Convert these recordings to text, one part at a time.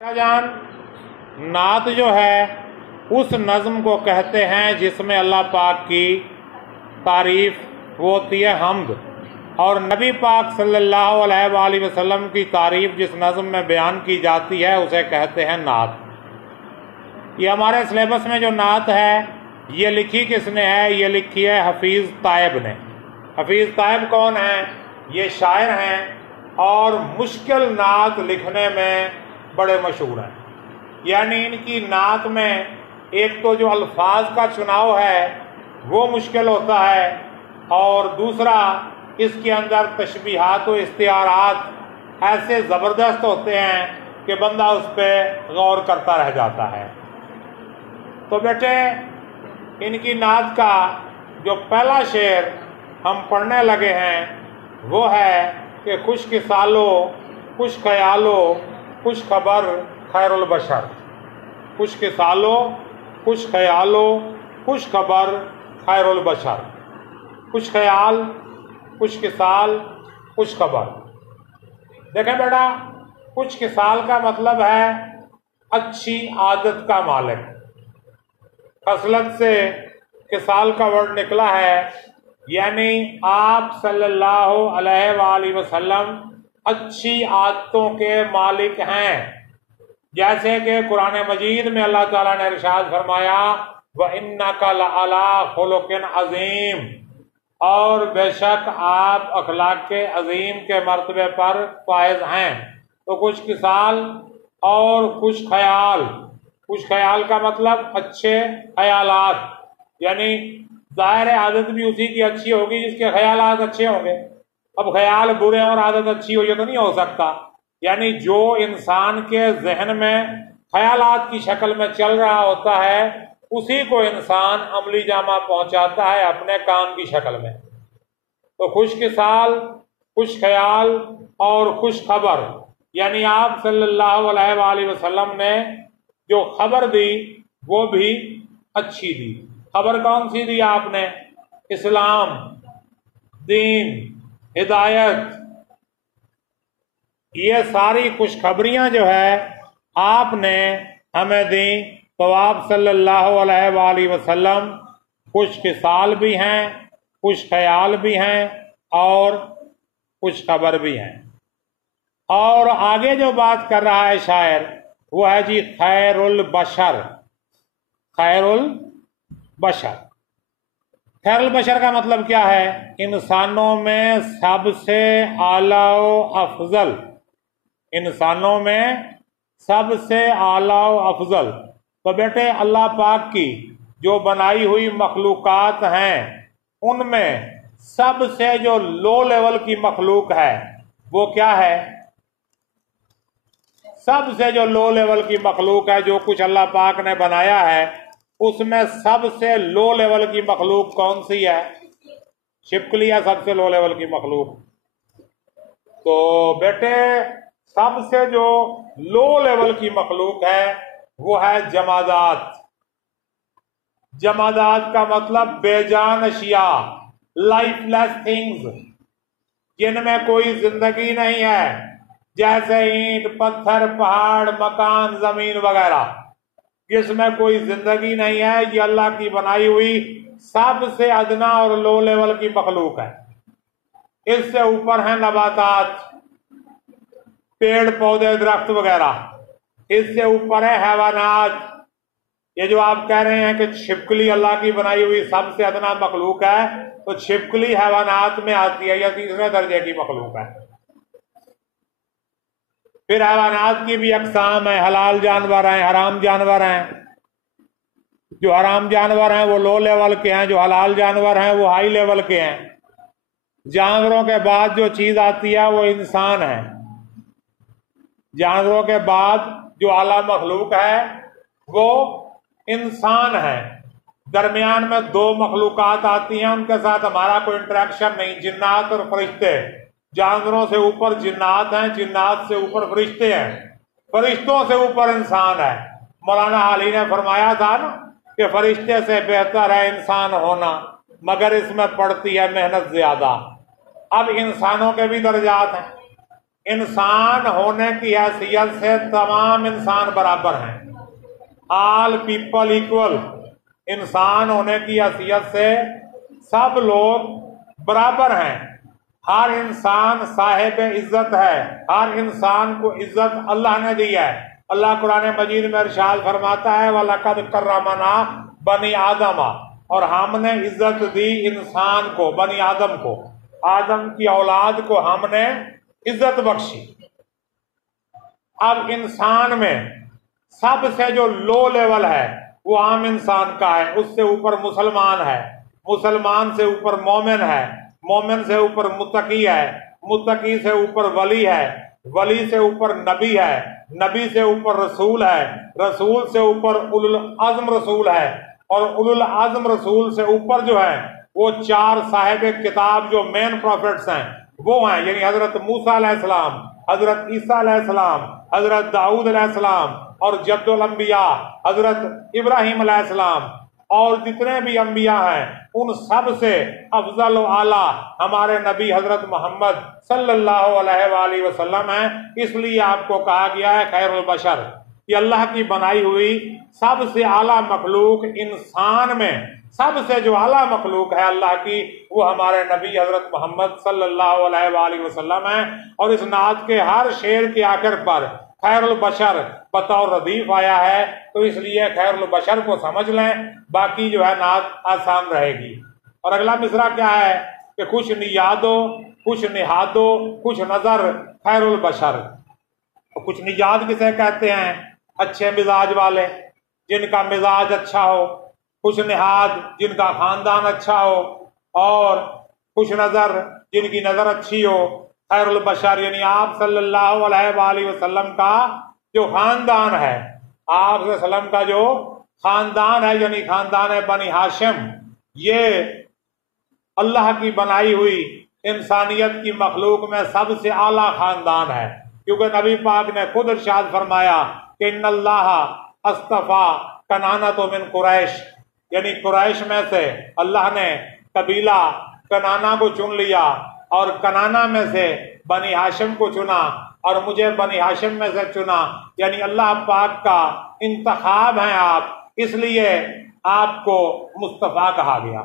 جان نعت جو ہے اس نظم کو کہتے ہیں جس میں اللہ پاک کی تعریف وہ ہوتی ہے حمد، اور نبی پاک صلی اللہ علیہ وآلہ وسلم کی تعریف جس نظم میں بیان کی جاتی ہے اسے کہتے ہیں نعت۔ یہ ہمارے سلیبس میں جو نعت ہے یہ لکھی کس نے ہے؟ یہ لکھی ہے حفیظ طیب نے۔ حفیظ طیب کون ہیں؟ یہ شاعر ہیں اور مشکل نعت لکھنے میں بڑے مشہور ہیں۔ یعنی ان کی نعت میں ایک تو جو الفاظ کا چناؤ ہے وہ مشکل ہوتا ہے، اور دوسرا اس کے اندر تشبیہات و استعارات ایسے زبردست ہوتے ہیں کہ بندہ اس پہ غور کرتا رہ جاتا ہے۔ تو بیٹے ان کی نعت کا جو پہلا شعر ہم پڑھنے لگے ہیں وہ ہے کہ خوش کسالو خوش خیالو خوش خبر خیر البشر۔ خوش کسالو خوش خیالو خوش خبر خیر البشر۔ خوش خیال، خوش کسال، خوش خبر۔ دیکھیں بیٹا، خوش کسال کا مطلب ہے اچھی عادت کا مالک۔ خصلت سے کسال کا ورڈ نکلا ہے، یعنی آپ صلی اللہ علیہ وآلہ وسلم اچھی عادتوں کے مالک ہیں۔ جیسے کہ قرآن مجید میں اللہ تعالیٰ نے ارشاد فرمایا وَإِنَّكَ لَعَلَىٰ خُلُقٍ عَظِيمٍ، اور بے شک آپ اخلاق کے عظیم کے مرتبے پر فائز ہیں۔ تو خوش کسال اور خوش خیال۔ خوش خیال کا مطلب اچھے خیالات، یعنی ظاہر عادت بھی اسی کی اچھی ہوگی جس کے خیالات اچھے ہوں گے۔ اب خیال برے اور عادت اچھی ہو یہ تو نہیں ہو سکتا، یعنی جو انسان کے ذہن میں خیالات کی شکل میں چل رہا ہوتا ہے اسی کو انسان عملی جامہ پہنچاتا ہے اپنے کام کی شکل میں۔ تو خوش کسال، خوش خیال اور خوش خبر، یعنی آپ صلی اللہ علیہ وآلہ وسلم نے جو خبر دی وہ بھی اچھی دی۔ خبر کون سی دی آپ نے؟ اسلام، دین، ہدایت، یہ ساری خوشخبریاں جو ہے آپ نے ہمیں دیں۔ تو آپ صلی اللہ علیہ وآلہ وسلم خوش کسال بھی ہیں، خوش خیال بھی ہیں اور خوش خبر بھی ہیں۔ اور آگے جو بات کر رہا ہے شاعر وہ ہے جی خیر البشر۔ خیر البشر، خیر البشر کا مطلب کیا ہے؟ انسانوں میں سب سے اعلیٰ و افضل۔ انسانوں میں سب سے اعلیٰ و افضل۔ تو بیٹے اللہ پاک کی جو بنائی ہوئی مخلوقات ہیں ان میں سب سے جو لو لیول کی مخلوق ہے وہ کیا ہے؟ سب سے جو لو لیول کی مخلوق ہے، جو کچھ اللہ پاک نے بنایا ہے اس میں سب سے لو لیول کی مخلوق کون سی ہے؟ چھپکلی ہے سب سے لو لیول کی مخلوق۔ تو بیٹے سب سے جو لو لیول کی مخلوق ہے وہ ہے جمادات۔ جمادات کا مطلب بے جان اشیاء، لائف لیس تھنگز، جن میں کوئی زندگی نہیں ہے، جیسے اینٹ، پتھر، پہاڑ، مکان، زمین وغیرہ، جس میں کوئی زندگی نہیں ہے۔ یہ اللہ کی بنائی ہوئی سب سے ادنا اور لو لیول کی مخلوق ہے۔ اس سے اوپر ہیں نباتات، پیڑ پودے درخت وغیرہ۔ اس سے اوپر ہے حیوانات۔ یہ جو آپ کہہ رہے ہیں کہ چھپکلی اللہ کی بنائی ہوئی سب سے ادنا مخلوق ہے، تو چھپکلی حیوانات میں آتی ہے، یہ تیسرے درجے کی مخلوق ہے۔ پھر حیوانات کی بھی اقسام ہیں، حلال جانور ہیں، حرام جانور ہیں۔ جو حرام جانور ہیں وہ لو لیول کے ہیں، جو حلال جانور ہیں وہ ہائی لیول کے ہیں۔ جانوروں کے بعد جو چیز آتی ہے وہ انسان ہے۔ جانوروں کے بعد جو اعلیٰ مخلوق ہے وہ انسان ہے۔ درمیان میں دو مخلوقات آتی ہیں، ان کے ساتھ ہمارا کوئی انٹریکشن نہیں، جنات اور فرشتے۔ جانوروں سے اوپر جنات ہیں، جنات سے اوپر فرشتے ہیں، فرشتوں سے اوپر انسان ہے۔ مولانا علی نے فرمایا تھا نا کہ فرشتے سے بہتر ہے انسان ہونا، مگر اس میں پڑتی ہے محنت زیادہ۔ اب انسانوں کے بھی درجات ہیں۔ انسان ہونے کی حیثیت سے تمام انسان برابر ہیں، آل پیپل ایکول، انسان ہونے کی حیثیت سے سب لوگ برابر ہیں، ہر انسان صاحب عزت ہے، ہر انسان کو عزت اللہ نے دی ہے۔ اللہ قرآن مجید میں ارشاد فرماتا ہے وَلَقَدْ كَرَّمْنَا بَنِي آدَمَ، اور ہم نے عزت دی انسان کو، بنی آدم کو، آدم کی اولاد کو ہم نے عزت بخشی۔ اب انسان میں سب سے جو لو لیول ہے وہ عام انسان کا ہے، اس سے اوپر مسلمان ہے، مسلمان سے اوپر مومن ہے، مومن سے اوپر متقی ہے، متقی سے اوپر ولی ہے، ولی سے اوپر نبی ہے، نبی سے اوپر رسول ہے، رسول سے اوپر اولو العزم رسول ہے، اور اولو العزم رسول سے اوپر جو ہے وہ 4 صاحب کتاب جو مین پروفٹس ہیں وہ ہیں، یعنی حضرت موسیٰ علیہ السلام، حضرت عیسیٰ علیہ السلام، حضرت داؤد علیہ السلام، اور جد الانبیاء حضرت ابراہیم علیہ السلام، اور جتنے بھی انبیاء ہیں ان سب سے افضل و اعلیٰ ہمارے نبی حضرت محمد صلی اللہ علیہ وآلہ وسلم ہیں۔ اس لیے آپ کو کہا گیا ہے خیر البشر، کہ اللہ کی بنائی ہوئی سب سے اعلیٰ مخلوق انسان میں سب سے جو اعلیٰ مخلوق ہے اللہ کی، وہ ہمارے نبی حضرت محمد صلی اللہ علیہ وآلہ وسلم ہیں۔ اور اس نعت کے ہر شعر کے آخر پر خیر البشر بطور ردیف آیا ہے، تو اس لیے خیر البشر کو سمجھ لیں، باقی جو ہے نعت آسان رہے گی۔ اور اگلا مصرع کیا ہے کہ خوش نیادو، خوش نہادو، خوش نظر خیر البشر۔ خوش نیاد کسے کہتے ہیں؟ اچھے مزاج والے، جن کا مزاج اچھا ہو، خوش نہاد جن کا خاندان اچھا ہو، اور خوش نظر جن کی نظر اچھی ہو۔ خیر البشر یعنی آپ صلی اللہ علیہ وآلہ وسلم کا جو خاندان ہے، آپ صلی اللہ علیہ وسلم کا جو خاندان ہے، یعنی خاندان بنی ہاشم، یہ اللہ کی بنائی ہوئی انسانیت کی مخلوق میں سب سے اعلیٰ خاندان ہے، کیونکہ نبی پاک نے خود ارشاد فرمایا کہ ان اللہ اصطفیٰ کنانۃ من قریش، یعنی قریش میں سے اللہ نے قبیلہ کنانا کو چن لیا، اور کنانا میں سے بنی ہاشم کو چنا، اور مجھے بنی ہاشم میں سے چنا، یعنی اللہ پاک کا انتخاب ہیں آپ، اس لیے آپ کو مصطفیٰ کہا گیا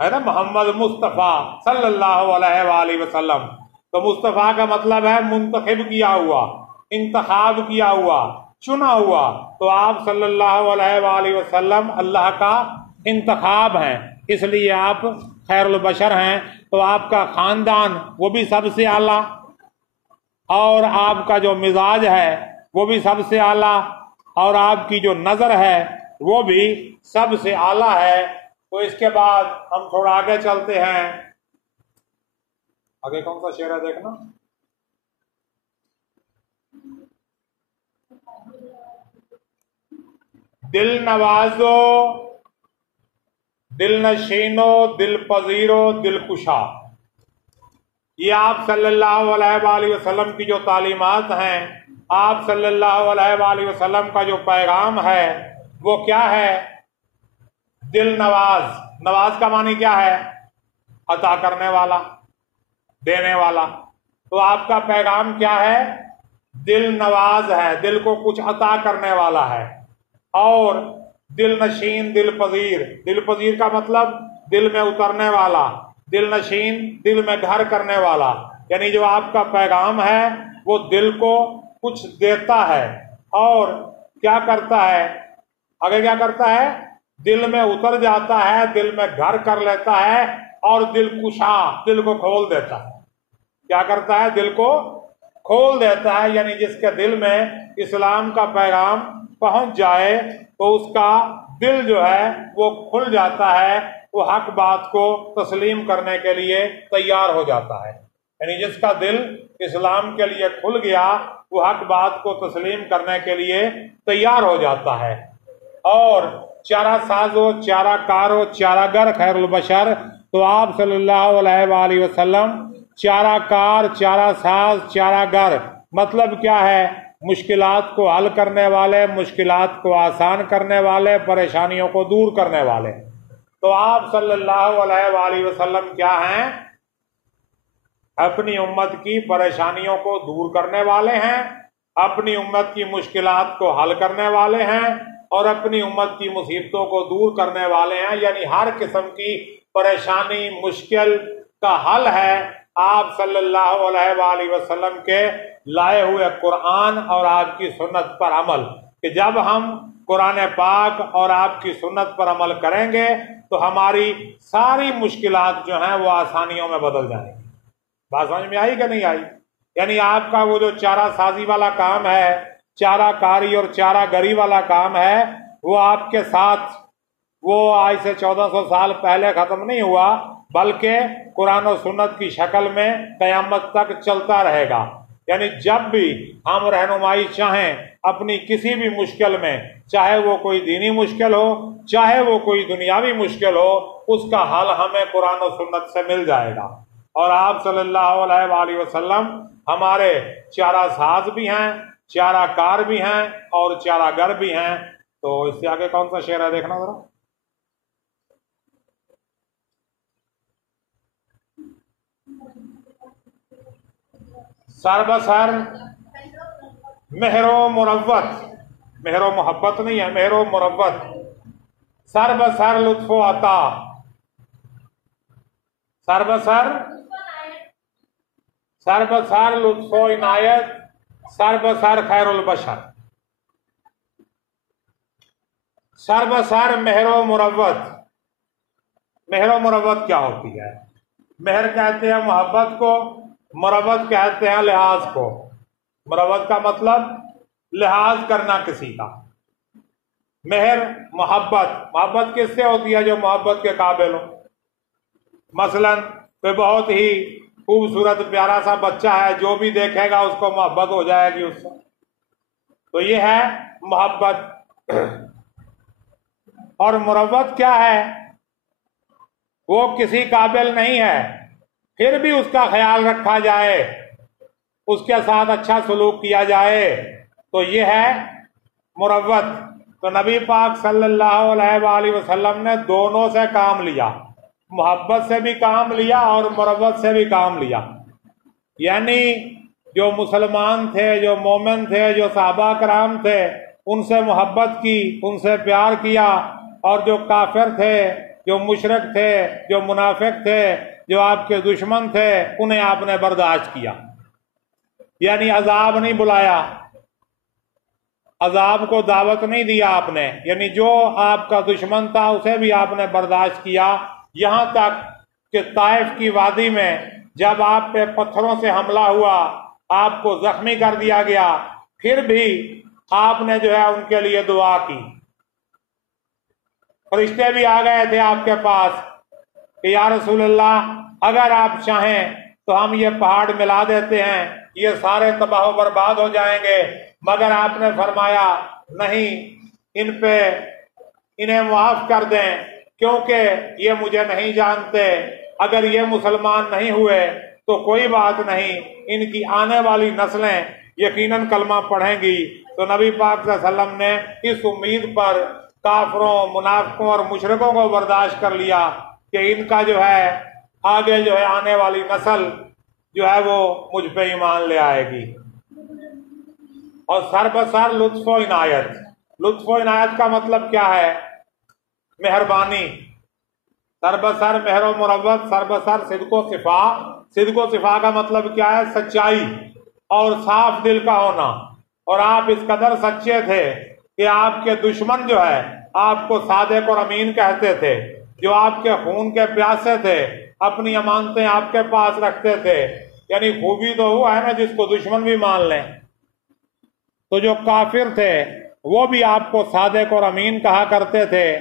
ہے نا، محمد مصطفیٰ صلی اللہ علیہ وآلہ وسلم۔ تو مصطفیٰ کا مطلب ہے منتخب کیا ہوا، انتخاب کیا ہوا، چنا ہوا، تو آپ صلی اللہ علیہ وآلہ وسلم اللہ کا انتخاب ہیں، اس لیے آپ خیر البشر ہیں۔ تو آپ کا خاندان وہ بھی سب سے اعلیٰ، اور آپ کا جو مزاج ہے وہ بھی سب سے اعلیٰ، اور آپ کی جو نظر ہے وہ بھی سب سے اعلیٰ ہے۔ تو اس کے بعد ہم تھوڑا آگے چلتے ہیں، آگے کون سا شعر ہے دیکھنا، دل نوازو، دل نشینو، دل پذیرو، دل کشا، یہ آپ صلی اللہ علیہ وآلہ وسلم کی جو تعلیمات ہیں، آپ صلی اللہ علیہ وآلہ وسلم کا جو پیغام ہے وہ کیا ہے؟ دل نواز۔ نواز کا معنی کیا ہے؟ عطا کرنے والا، دینے والا۔ تو آپ کا پیغام کیا ہے؟ دل نواز ہے، دل کو کچھ عطا کرنے والا ہے، اور دل نشین، دل پذیر۔ دل پذیر کا مطلب دل میں اترنے والا، دل نشین دل میں گھر کرنے والا، یعنی جو آپ کا پیغام ہے وہ دل کو کچھ دیتا ہے، اور کیا کرتا ہے آگے؟ کیا کرتا ہے؟ دل میں اتر جاتا ہے، دل میں گھر کر لیتا ہے، اور دل کشا، دل کو کھول دیتا ہے۔ کیا کرتا ہے؟ دل کو کھول دیتا ہے، یعنی جس کے دل میں اسلام کا پیغام پہنچ جائے تو اس کا دل جو ہے وہ کھل جاتا ہے، وہ حق بات کو تسلیم کرنے کے لیے تیار ہو جاتا ہے۔ یعنی جس کا دل اسلام کے لیے کھل گیا وہ حق بات کو تسلیم کرنے کے لیے تیار ہو جاتا ہے۔ اور چارہ سازو، چارہ کارو، چارہ گر خیر البشر، تو آپ صلی اللہ علیہ وآلہ وسلم چارہ کار، چارہ ساز، چارہ گر، مطلب کیا ہے؟ مشکلات کو حل کرنے والے، مشکلات کو آسان کرنے والے، پریشانیوں کو دور کرنے والے۔ تو آپ صلی اللہ علیہ وآلہ وسلم کیا ہیں؟ اپنی امت کی پریشانیوں کو دور کرنے والے ہیں، اپنی امت کی مشکلات کو حل کرنے والے ہیں، اور اپنی امت کی مصیبتوں کو دور کرنے والے ہیں، یعنی ہر قسم کی پریشانی مشکل کا حل ہے آپ صلی اللہ علیہ وآلہ وسلم کے لائے ہوئے قرآن اور آپ کی سنت پر عمل، کہ جب ہم قرآن پاک اور آپ کی سنت پر عمل کریں گے تو ہماری ساری مشکلات جو ہیں وہ آسانیوں میں بدل جائیں گی۔ بات سمجھ میں آئی کہ نہیں آئی؟ یعنی آپ کا وہ جو چارہ سازی والا کام ہے، چارہ کاری اور چارہ گری والا کام ہے، وہ آپ کے ساتھ وہ آج سے 1400 سال پہلے ختم نہیں ہوا، بلکہ قرآن و سنت کی شکل میں قیامت تک چلتا رہے گا۔ یعنی جب بھی ہم رہنمائی چاہیں اپنی کسی بھی مشکل میں، چاہے وہ کوئی دینی مشکل ہو، چاہے وہ کوئی دنیاوی مشکل ہو، اس کا حل ہمیں قرآن و سنت سے مل جائے گا۔ اور آپ صلی اللہ علیہ وآلہ وسلم ہمارے چارہ ساز بھی ہیں، چارہ کار بھی ہیں اور چارہ گر بھی ہیں۔ تو اس سے آگے کون سا شعر ہے دیکھنا ذرا۔ سر بسر مہر و مروت، مہر و محبت نہیں ہے، مہر و مروت، سر بسر لطف و عطا، سر بسر لطف و عنایت، سر بسر خیر البشر، سر بسر مہر و مروت۔ مہر و مروت کیا ہوتی ہے؟ مہر کہتے ہیں محبت کو، مروت کہتے ہیں لحاظ کو۔ مروت کا مطلب لحاظ کرنا کسی کا، مہر محبت۔ محبت کس سے ہوتی ہے؟ جو محبت کے قابل ہو۔ مثلا کوئی بہت ہی خوبصورت پیارا سا بچہ ہے، جو بھی دیکھے گا اس کو محبت ہو جائے گی اس سے، تو یہ ہے محبت۔ اور مروت کیا ہے؟ وہ کسی قابل نہیں ہے، پھر بھی اس کا خیال رکھا جائے، اس کے ساتھ اچھا سلوک کیا جائے، تو یہ ہے مروت۔ تو نبی پاک صلی اللہ علیہ وآلہ وسلم نے دونوں سے کام لیا، محبت سے بھی کام لیا اور مروت سے بھی کام لیا۔ یعنی جو مسلمان تھے، جو مومن تھے، جو صحابہ کرام تھے، ان سے محبت کی، ان سے پیار کیا، اور جو کافر تھے، جو مشرک تھے، جو منافق تھے، جو آپ کے دشمن تھے، انہیں آپ نے برداشت کیا۔ یعنی عذاب نہیں بلایا، عذاب کو دعوت نہیں دیا آپ نے، یعنی جو آپ کا دشمن تھا اسے بھی آپ نے برداشت کیا، یہاں تک کہ طائف کی وادی میں جب آپ پہ پتھروں سے حملہ ہوا، آپ کو زخمی کر دیا گیا، پھر بھی آپ نے جو ہے ان کے لیے دعا کی۔ فرشتے بھی آ گئے تھے آپ کے پاس کہ یا رسول اللہ اگر آپ چاہیں تو ہم یہ پہاڑ ملا دیتے ہیں، یہ سارے تباہ و برباد ہو جائیں گے، مگر آپ نے فرمایا نہیں، انہیں معاف کر دیں، کیونکہ یہ مجھے نہیں جانتے، اگر یہ مسلمان نہیں ہوئے تو کوئی بات نہیں، ان کی آنے والی نسلیں یقیناً کلمہ پڑھیں گی۔ تو نبی پاک صلی اللہ علیہ وسلم نے اس امید پر کافروں، منافقوں اور مشرکوں کو برداشت کر لیا کہ ان کا جو ہے آگے جو ہے آنے والی نسل جو ہے وہ مجھ پہ ایمان لے آئے گی۔ اور سر بسر لطف و عنایت، لطف و عنایت کا مطلب کیا ہے؟ مہربانی۔ سر بسر مہر و مروت، سر بسر صدق و صفا۔ صدق و صفا کا مطلب کیا ہے؟ سچائی اور صاف دل کا ہونا۔ اور آپ اس قدر سچے تھے کہ آپ کے دشمن جو ہے آپ کو صادق اور امین کہتے تھے، جو آپ کے خون کے پیاسے تھے، اپنی امانتیں آپ کے پاس رکھتے تھے۔ یعنی خوبی تو وہ ہے نا جس کو دشمن بھی مان لیں۔ تو جو کافر تھے وہ بھی آپ کو صادق اور امین کہا کرتے تھے۔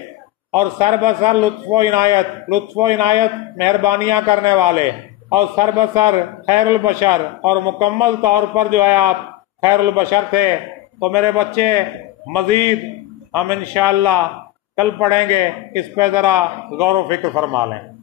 اور سر بسر لطف و عنایت، لطف و عنایت مہربانیاں کرنے والے، اور سر بسر خیر البشر، اور مکمل طور پر جو ہے آپ خیر البشر تھے۔ تو میرے بچے مزید ہم انشاءاللہ کل پڑھیں گے، اس پہ ذرا غور و فکر فرما لیں۔